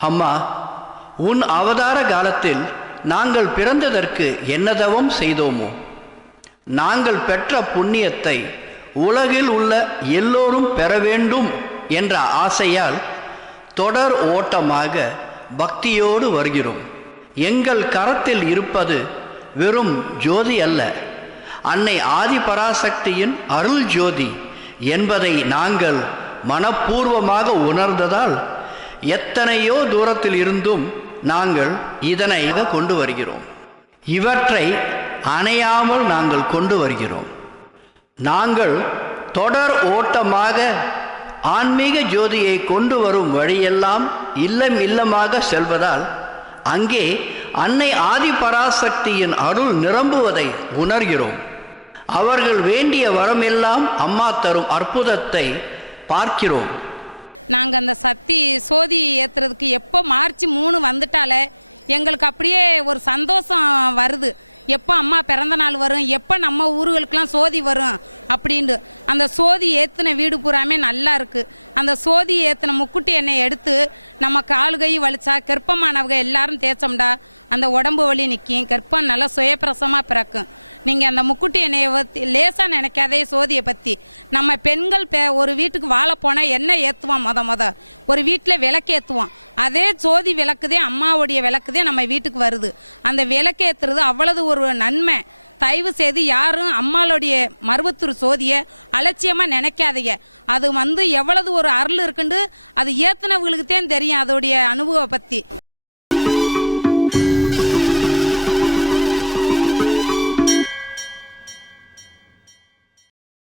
அம்மா, உன் அவதார காலத்தில் நாங்கள் பிறந்ததற்கு என்ன தவம் செய்தோமோ? நாங்கள் பெற்ற புண்ணியத்தை உலகில் உள்ள எல்லோரும் பெற வேண்டும் என்ற ஆசையால் தொடர் ஓட்டமாக பக்தியோடு வருகிறோம். எங்கள் கரத்தில் இருப்பது வெறும் ஜோதி அல்ல, அன்னை ஆதிபராசக்தியின் அருள் ஜோதி என்பதை நாங்கள் மனப்பூர்வமாக உணர்ந்ததால் எத்தனையோ தூரத்தில் இருந்தும் நாங்கள் இதனை கொண்டு வருகிறோம். இவற்றை அணையாமல் நாங்கள் கொண்டு வருகிறோம். நாங்கள் தொடர் ஓட்டமாக ஆன்மீக ஜோதியை கொண்டு வரும் வழியெல்லாம் இல்லம் இல்லமாக செல்வதால் அங்கே அன்னை ஆதிபராசக்தியின் அருள் நிரம்புவதை உணர்கிறோம். அவர்கள் வேண்டிய வரமெல்லாம் அம்மா தரும் அற்புதத்தை பார்க்கிறோம். நாங்கள் அந்த சக்தி சோதி ஏற்றுறதுக்கு எப்போ மார்ச் 3 வந்துட்டாலே எங்களுக்கு அப்படியே ஒரு சந்தோஷம் வருது. எப்போ அம்மா பிறந்த நாள் வரும், எப்போ நம்ம ஊர்களுக்கெல்லாம் சோதி வரும் அப்படின்ட்டு. அந்த சோதி ஏற்றின வீடு பூராமே நல்லா இருக்குது. அந்த சோதி ஏற்றின முக்குட்டி எண்ணெயை எடுத்து நம்ம கால் கை வலிச்சா கர்ப்பமானவங்க எல்லாரும் தேய்ச்சோம்டா அந்த உடம்பு வலி நிற்கும், கர்ப்பம் நல்லா சுயப்பிரசமாக பிறக்கும். நீங்கள் அந்த முக்குட்டி எண்ணெயை பற்றி லேசாக நினைக்காதே. சோதியை பற்றி நம்ம பெண்கள் ஒரு வீட்டுக்கு வாழ போனால் எண்ணெய் ஏற்றுவோம், ஒரு வீட்டில் விளக்கு ஏற்றுவோம். அதே சோதி விளக்குதே, அம்மாவுடைய விளக்குதே நம்ம வீட்டுக்கு வருது. அந்த விளக்கு ஏற்றுறது அவ்வளவு ஒரு நன்மை. தயவு செய்து யாரும் அம்மாளுடைய மருவத்தூர் சோதியை அலட்சியமாக நினைக்காதீங்க. அது எவ்வளவு ஒரு அருள் இருக்குன்னு அது ஏற்றுனவங்களுக்கு தான் தெரியும் அதோடைய அனுபவம் பற்றி.